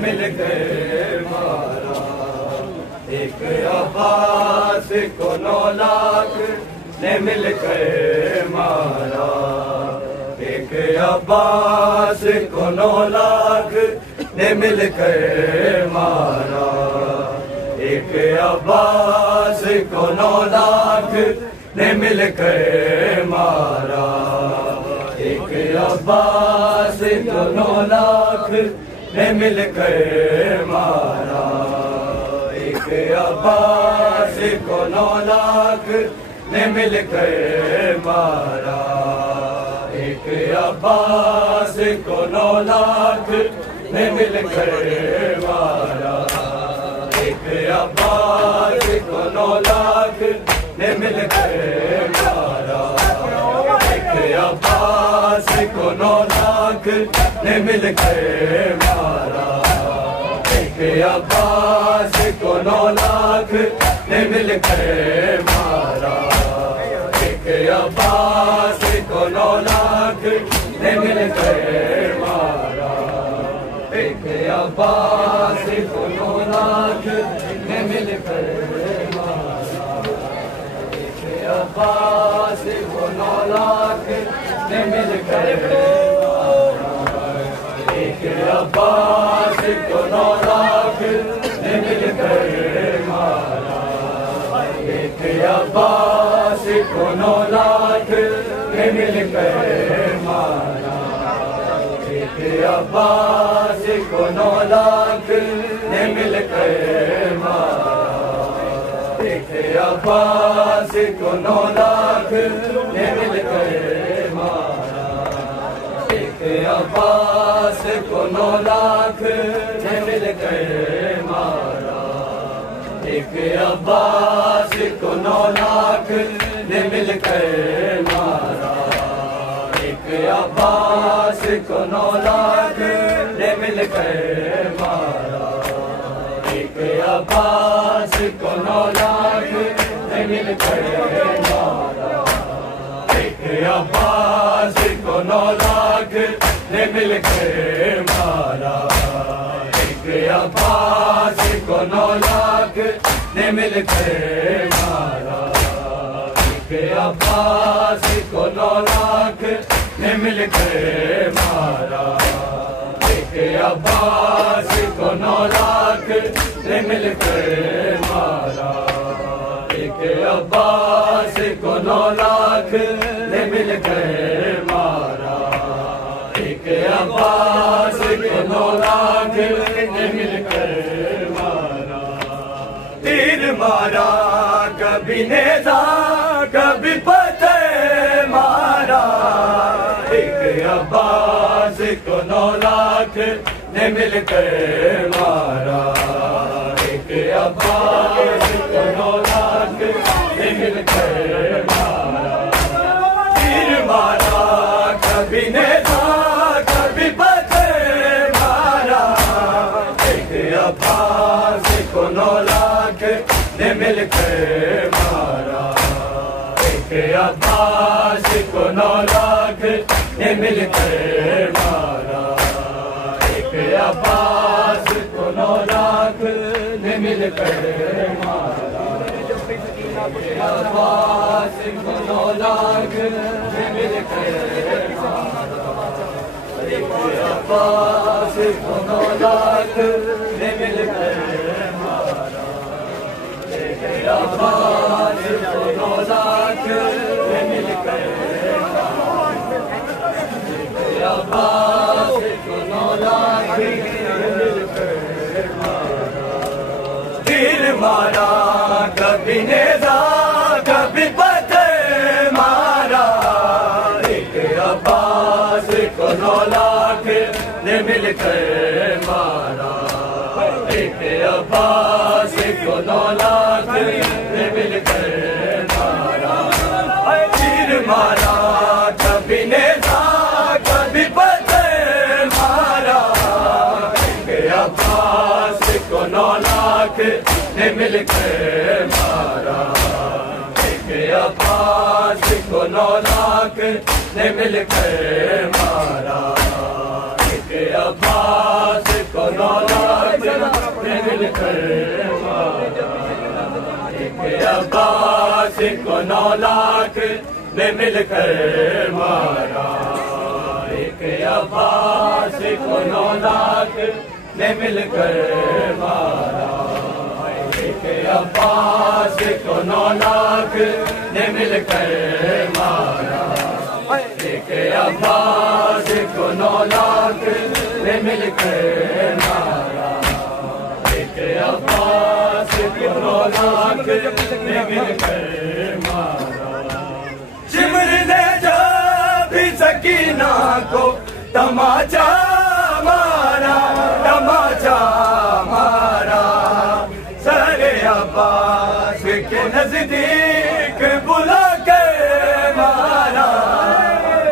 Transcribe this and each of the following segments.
مل کر مارا ایک عباس کو 9 لاکھ نے مل کر مارا ایک عباس کو 9 لاکھ نے مل کر مارا ایک عباس کو 9 لاکھ نے مل کر مارا ایک عباس کو 9 لاکھ نے مل کر مارا ایک عباس کو 9 لاکھ نے مل کر مارا ایک عباس کو 9 لاکھ نے مل کر مارا ایک عباس کو 9 لاکھ نے مل کر مارا ایک عباس کو 9 لاکھ نے مل کر مارا ایک عباس کو 9 لاکھ نے مل کر مارا ایک عباس کو 9 لاکھ نے مل کر مارا ایک عباس کو 9 لاکھ نے مل کر مارا ایک عباس کو 9 لاکھ نے مل کر ایک عباس کو 9 لاکھ نے مل کر مارا ایک عباس کو 9 لاکھ نے مل کر مارا ایک عباس کو 9 لاکھ نے مل کر مارا ایک عباس کو 9 لاکھ نے مل کر مارا ایک عباس کو 9 لاکھ نے مل کر مارا ایک عباس کو 9 لاکھ نے مل کر مارا ایک عباس کو 9 لاکھ نے مل کر مارا ایک عباس کو 9 لاکھ نے مل کر مارا ایک عباس کو 9 لاکھ نے مل کر مارا ایک عباس کو 9 لاکھ نے مل کر مارا ایک عباس کو 9 لاکھ نے مل کر مارا ایک عباس کو 9 لاکھ نے مل کر مارا ایک عباس کو 9 لاکھ نے مل کر مارا ایک عباس کو 9 لاکھ نے مل کر مارا تیر مارا کبھی نیزہ کبھی پتھر مارا ایک عباس کو 9 لاکھ نے مل کر مارا ایک عباس کو 9 لاکھ نے مل کر مارا تیر مارا کبھی نیزہ کبھی پتھر مارا ایک عباس کو 9 لاکھ نے مل کر مارا ایک عباس کو 9 لاکھ نے مل کر مارا ایک عباس کو 9 لاکھ نے مل کر مارا ایک عباس کو 9 لاکھ نے مل کر مارا ایک عباس کو 9 لاکھ نے مل کر مارا ایک عباس کو 9 لاکھ نے مل کر عباس کو 9 لاکھ نے مل کر مارا تیر مارا کبھی نیزہ کبھی پتھر مارا ایک عباس کو 9 لاکھ نے مل کر مارا ایک عباس کو 9 لاکھ نے مل کر مارا تیر مارا کبھی نیزہ کبھی پتھر مارا ایک عباس کو 9 لاکھ نے مل کر مارا عباس کو 9 لاکھ نے مل کر مارا ایک عباس کو 9 لاکھ نے مل کر مارا ایک عباس کو 9 لاکھ نے مل کر مارا ایک عباس کو 9 لاکھ نے مل کر مارا ایک عباس کو 9 لاکھ نے مل کر مارا ایک عباس کو 9 لاکھ نے مل کر مارا ایک عباس کو 9 لاکھ نے مل کر مارا شمر نے جب بھی سکینہ کو تماچا مارا تماچا مارا سر عباس کے نزدیک بلا کے مارا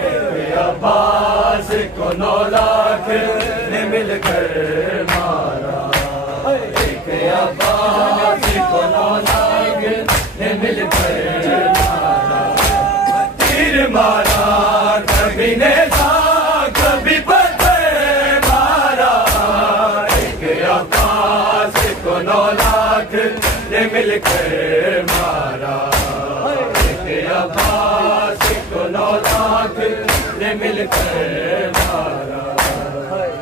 ایک عباس کو 9 لاکھ نے مل کر مارا ایک عباس کو 9 لاکھ نے مل کر مارا تیر مارا کبھی نیزہ کبھی پتھر مارا ایک عباس کو 9 لاکھ نے مل کر مارا ایک عباس کو 9 لاکھ نے مل کر مارا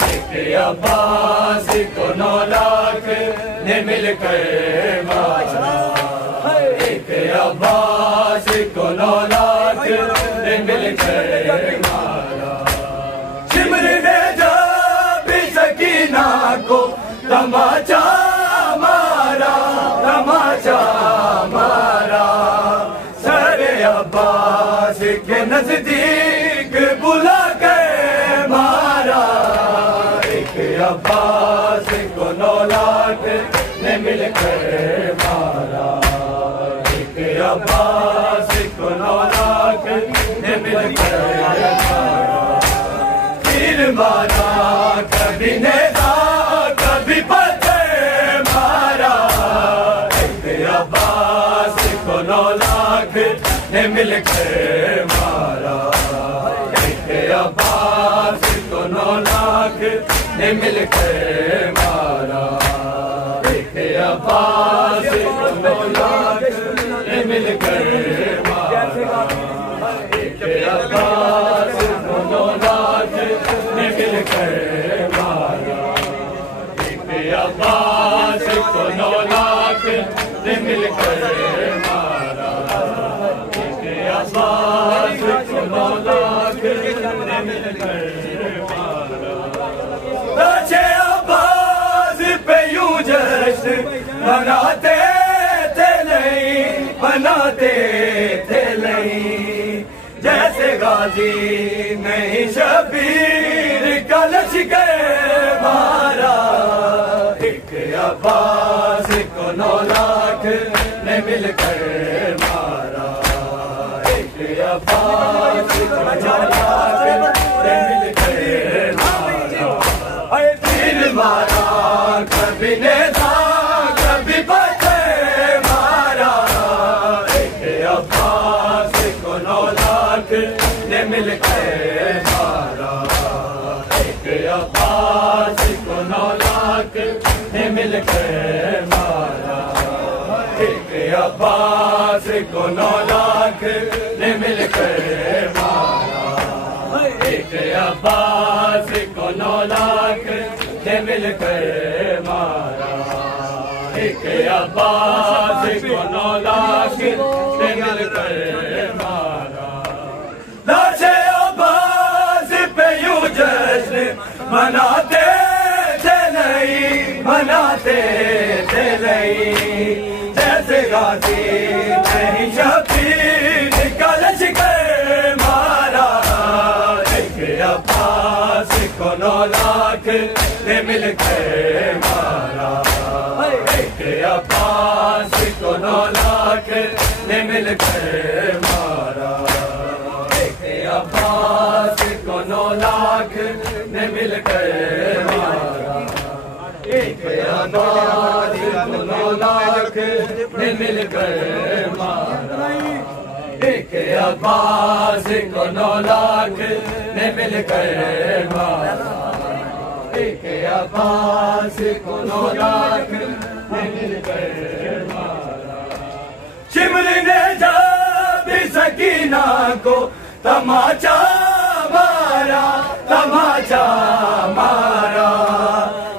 ایک عباس کو 9 لاکھ نے مل کر مارا ایک عباس کو 9 لاکھ نے مل کر مارا شمر نے جب بھی سکینہ کو تماچا مارا تماچا مارا سر عباس کے نزدیک بلا کے مارا ایک عباس کو 9 لاکھ نے مل کر مارا ایک عباس کو 9 لاکھ نے مل کر مارا تیر مارا کبھی نیزہ کبھی پتھر مارا ایک عباس کو 9 لاکھ نے مل کر مارا ایک عباس کو 9 لاکھ نے مل کر مارا ایک عباس کو 9 لاکھ نے مل کر مارا ایک عباس کو 9 لاکھ نے مل کر مارا ایک عباس کو 9 لاکھ نے مل کر مارا ایک عباس کو 9 لاکھ نے مل کر مارا لاچے عباس پہ یوں جشن مناتے تھے نہیں مناتے تھے نہیں جیسے غازی نہیں شبیر کا لشکر مارا ایک عباس کو 9 لاکھ نے مل کر مارا ایک عباس کو 9 لاکھ نے مل کر مارا تیر مارا کبھی نیزہ کبھی پتھر مارا ایک عباس کو 9 لاکھ نے مل کر مارا ایک عباس کو 9 لاکھ نے مل کر مارا ایک عباس کو 9 لاکھ نے مل کر مارا ایک عباس کو 9 لاکھ نے مل کر مارا ایک عباس کو 9 لاکھ نے مل کر مارا لاچے عباس پہ یوں جشن مناتے تھے نہیں مناتے تھے نہیں جیسے غازی نہیں شبیر کا لشکر مارا ایک عباس کو 9 لاکھ نے مل کر مارا ایک عباس کو 9 لاکھ نے مل کر مارا ایک عباس کو 9 لاکھ نے مل کر مارا ایک عباس کو 9 لاکھ نے مل کر مارا ایک عباس کو 9 لاکھ نے مل کر مارا ایک عباس کو 9 لاکھ نے مل کر مارا شمر نے جب سکینہ کو تماچا مارا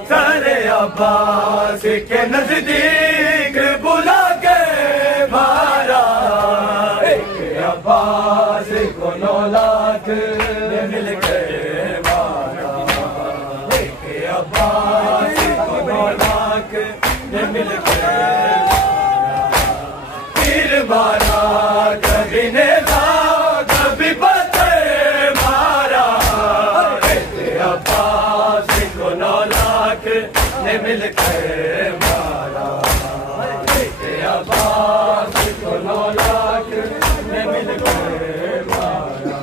سر عباس کے نزدیک بلا کے مارا ایک عباس کو 9 لاکھ نے مل کر مارا ایک عباس کو 9 لاکھ نے مل کر مارا تیر مارا کبھی نیزا کبھی پتھر مارا ایک عباس کو 9 لاکھ نے مل کر مارا ایک عباس کو 9 لاکھ نے مل کر مارا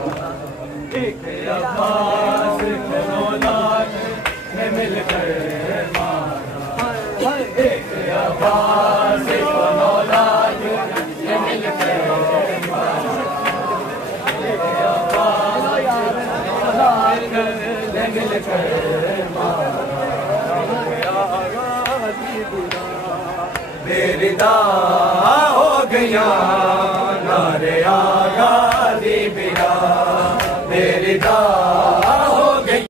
ایک عباس کو 9 لاکھ نے مل کر مارا ایک عباس کو 9 لاکھ نے مل کر مارا ایک عباس نے مل کر مارا بے ردا ہو گیا نعرے آغا